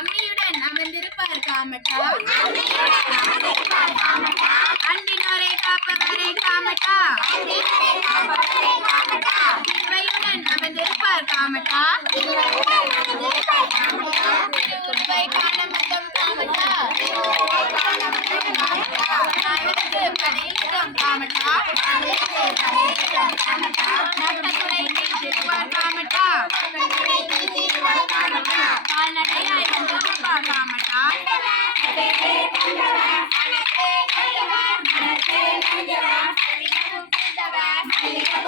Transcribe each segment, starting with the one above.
அம்மியுடன் அமர்ந்திருப்பார் காமட்டா. அன்பினோரை காப்பவரை காமட்டா. இவையுடன் அமர்ந்திருப்பார் காமட்டா. திருவுருவை காண மதம் காமட்டா. நாயகனுக்கு படையிலிடம் காமட்டா. நட்டத்துறை காமட்டா.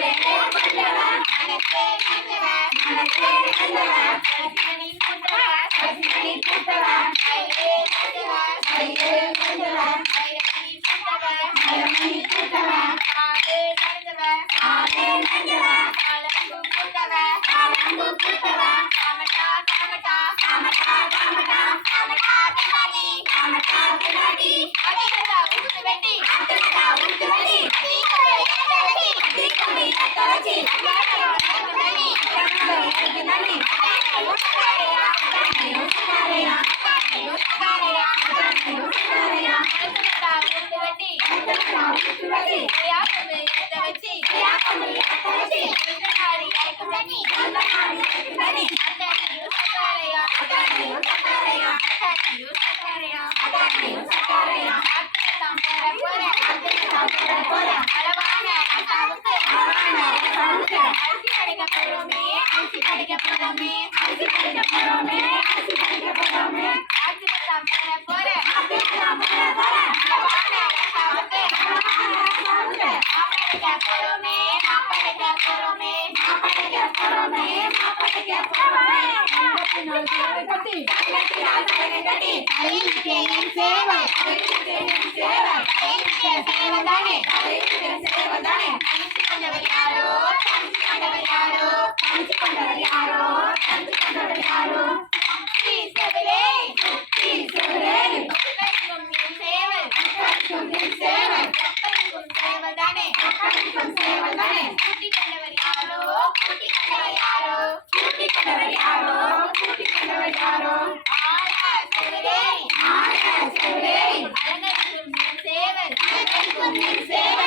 Hallelujah. 你才是白你是 யாரோ யாரோ ஆயா செவரே ஆயா செவரே సేవ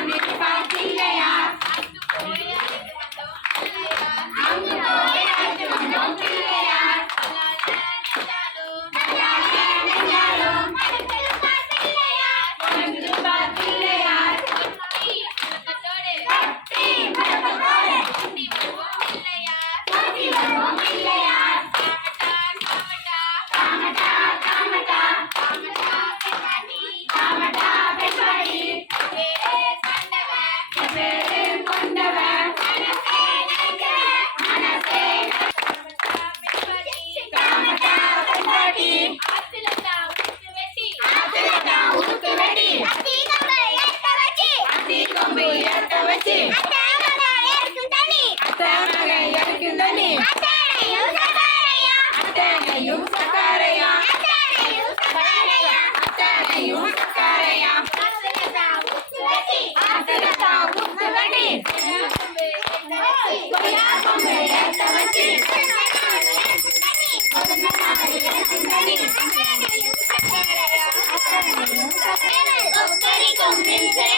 தமிழ் பாட்டிலையார் Oskari kondentzea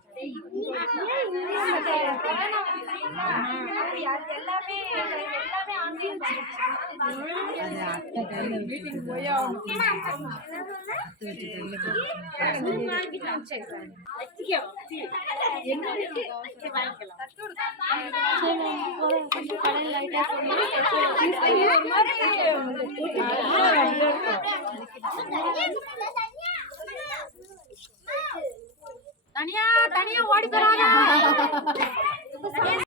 வாங்கிக்கலாம் தனியா தனியா ஓடி போறாங்க